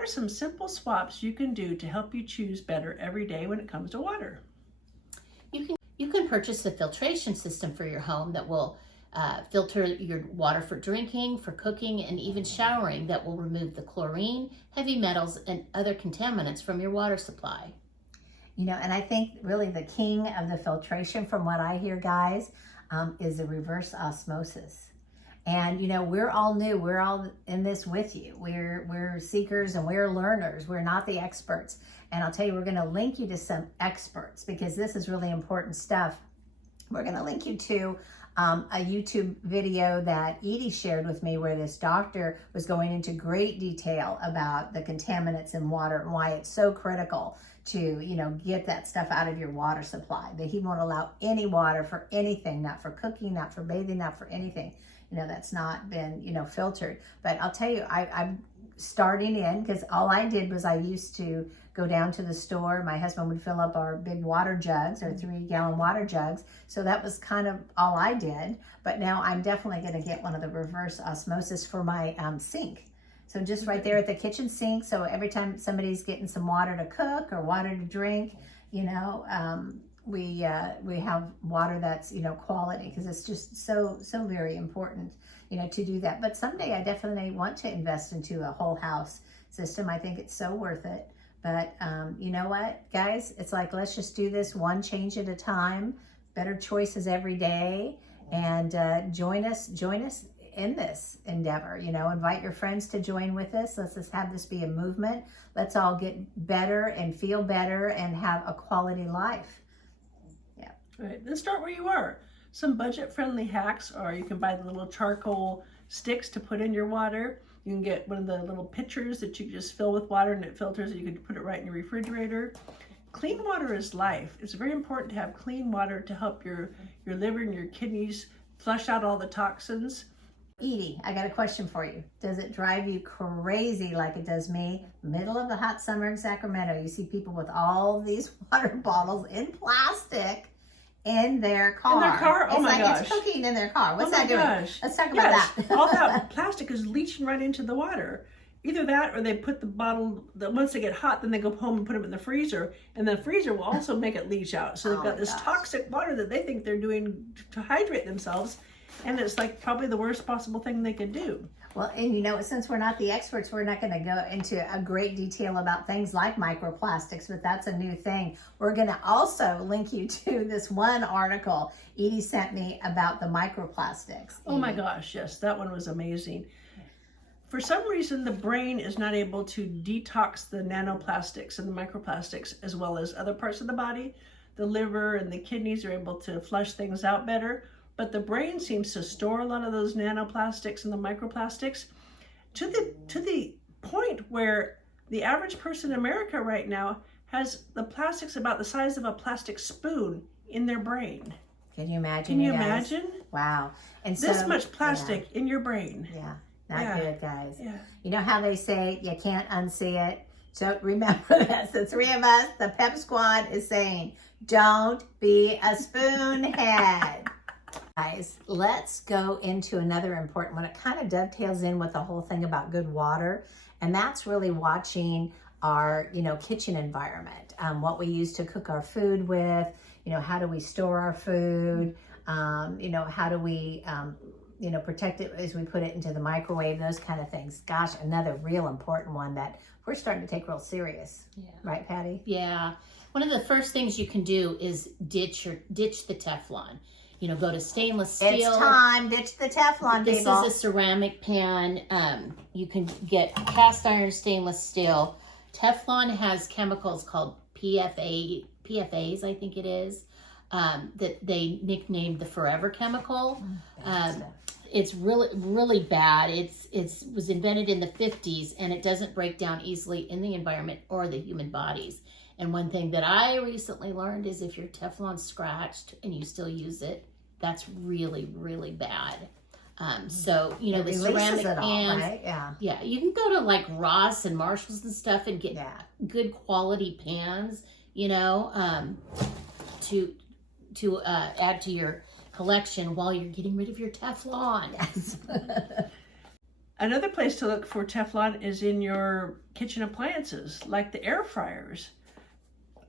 what are some simple swaps you can do to help you choose better every day when it comes to water? You can purchase a filtration system for your home that will filter your water for drinking, for cooking, and even showering, that will remove the chlorine, heavy metals, and other contaminants from your water supply. And I think really the king of the filtration, from what I hear, guys, is the reverse osmosis. And we're all new. We're all in this with you. We're seekers and we're learners. We're not the experts. And I'll tell you, we're going to link you to some experts because this is really important stuff. We're going to link you to a YouTube video that Edie shared with me, where this doctor was going into great detail about the contaminants in water and why it's so critical to get that stuff out of your water supply. That he won't allow any water for anything, not for cooking, not for bathing, not for anything that's not been filtered. But I'll tell you, I'm starting in, because all I did was I used to go down to the store. My husband would fill up our big water jugs, or 3-gallon water jugs. So that was kind of all I did. But now I'm definitely going to get one of the reverse osmosis for my sink. So just right there at the kitchen sink. So every time somebody's getting some water to cook or water to drink, we have water that's quality, because it's just so very important to do that. But someday I definitely want to invest into a whole house system. I think it's so worth it. But you know what, guys, it's like, let's just do this one change at a time, better choices every day, and join us in this endeavor. Invite your friends to join with us. Let's just have this be a movement. Let's all get better and feel better and have a quality life. Yeah. Right. Then start where you are. Some budget-friendly hacks are, you can buy the little charcoal sticks to put in your water. You can get one of the little pitchers that you just fill with water and it filters it. You can put it right in your refrigerator. Clean water is life. It's very important to have clean water to help your liver and your kidneys flush out all the toxins. Edie, I got a question for you. Does it drive you crazy like it does me? Middle of the hot summer in Sacramento, you see people with all these water bottles in plastic in their car. In their car? Oh my gosh. It's cooking in their car. What's that doing? Gosh. Let's talk about that. All that plastic is leaching right into the water. Either that, or they put the bottle, once they get hot, then they go home and put them in the freezer, and the freezer will also make it leach out. So they've got this toxic water that they think they're doing to hydrate themselves, and it's like probably the worst possible thing they could do. Well, and since we're not the experts, we're not going to go into a great detail about things like microplastics, but that's a new thing. We're going to also link you to this one article Edie sent me about the microplastics. Oh my gosh, yes, that one was amazing. For some reason, the brain is not able to detox the nanoplastics and the microplastics as well as other parts of the body. The liver and the kidneys are able to flush things out better. But the brain seems to store a lot of those nanoplastics and the microplastics to the point where the average person in America right now has the plastics about the size of a plastic spoon in their brain. Can you imagine? Can you imagine? Wow. And so, this much plastic in your brain. Yeah, not good, guys. Yeah. You know how they say you can't unsee it? So remember this. The three of us, the Pep Squad, is saying, don't be a spoonhead. Guys, let's go into another important one. It kind of dovetails in with the whole thing about good water, and that's really watching our kitchen environment, what we use to cook our food with, how do we store our food, how do we protect it as we put it into the microwave, those kind of things. Gosh, another real important one that we're starting to take real serious. Yeah. Right, Patty? Yeah. One of the first things you can do is ditch the Teflon. Go to stainless steel. It's time. Ditch the Teflon, This people. is a ceramic pan. You can get cast iron stainless steel. Teflon has chemicals called PFAs, I think it is, that they nicknamed the forever chemical. It's really bad. It was invented in the 50s, and it doesn't break down easily in the environment or the human bodies. And one thing that I recently learned is if your Teflon's scratched and you still use it, that's really, really bad. So, the ceramic pans, right? Yeah, you can go to like Ross and Marshalls and stuff and get good quality pans, to add to your collection while you're getting rid of your Teflon. Yes. Another place to look for Teflon is in your kitchen appliances, like the air fryers.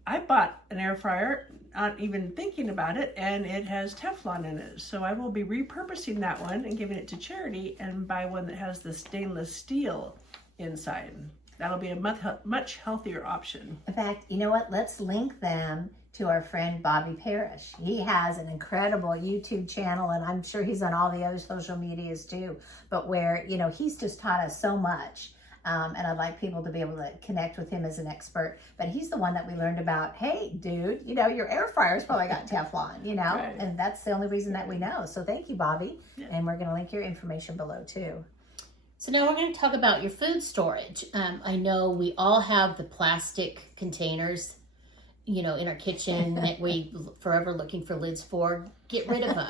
I bought an air fryer, not even thinking about it, and it has Teflon in it. So I will be repurposing that one and giving it to charity and buy one that has the stainless steel inside. That'll be a much healthier option. In fact, you know what? Let's link them to our friend Bobby Parrish. He has an incredible YouTube channel, and I'm sure he's on all the other social medias too, but where, you know, he's just taught us so much. And I'd like people to be able to connect with him as an expert. But he's the one that we learned about, hey, dude, you know, your air fryer's probably got Teflon, you know, Right. and that's the only reason that we know. So thank you, Bobby. Yeah. And we're going to link your information below too. So now we're going to talk about your food storage. I know we all have the plastic containers, you know, in our kitchen that we forever looking for lids for. Get rid of them.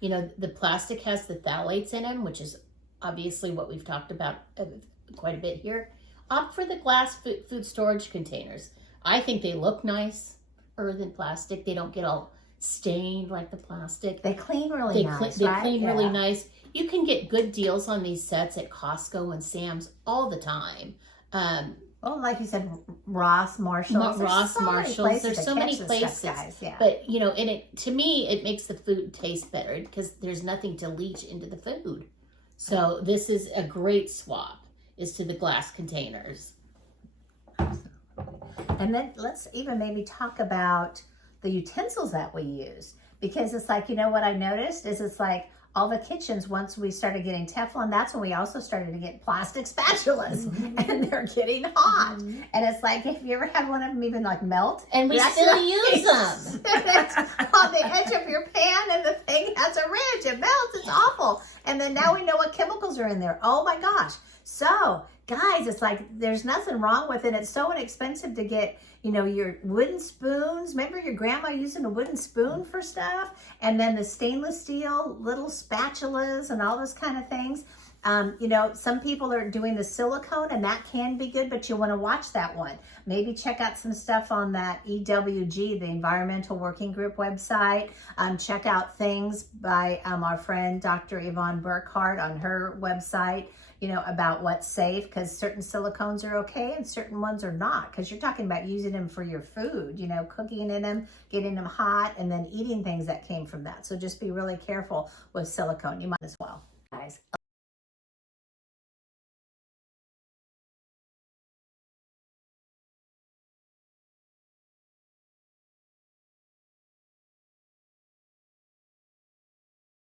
You know, the plastic has the phthalates in them, which is obviously what we've talked about quite a bit here. Opt for the glass food storage containers. I think they look nicer than plastic. They don't get all stained like the plastic. They clean really nice, They right? clean really Yeah. nice. You can get good deals on these sets at Costco and Sam's all the time. Well, like you said, Ross, Marshalls. Ross, Marshalls. There's so many places. Guys. Yeah. But, you know, and it, to me, it makes the food taste better because there's nothing to leach into the food. So this is a great swap, is to the glass containers. And then let's even maybe talk about the utensils that we use, because it's like, you know what I noticed is it's like all the kitchens, once we started getting Teflon, that's when we also started to get plastic spatulas, and they're getting hot. And it's like, have you ever had one of them even like melt? And we That's still not- use them. It's on the edge of your pan, and the thing has a ridge. It melts. It's awful. And then now we know what chemicals are in there. Oh my gosh. So guys, it's like there's nothing wrong with it. It's so inexpensive to get, you know, your wooden spoons. Remember your grandma using a wooden spoon for stuff? And then the stainless steel little spatulas and all those kind of things. You know, some people are doing the silicone, and that can be good, but you want to watch that one. Maybe check out some stuff on that EWG, the Environmental Working Group website. Check out things by our friend Dr. Yvonne Burkhart on her website, you know, about what's safe, because certain silicones are okay and certain ones are not, because you're talking about using them for your food, you know, cooking in them, getting them hot, and then eating things that came from that. So just be really careful with silicone. You might as well. Guys.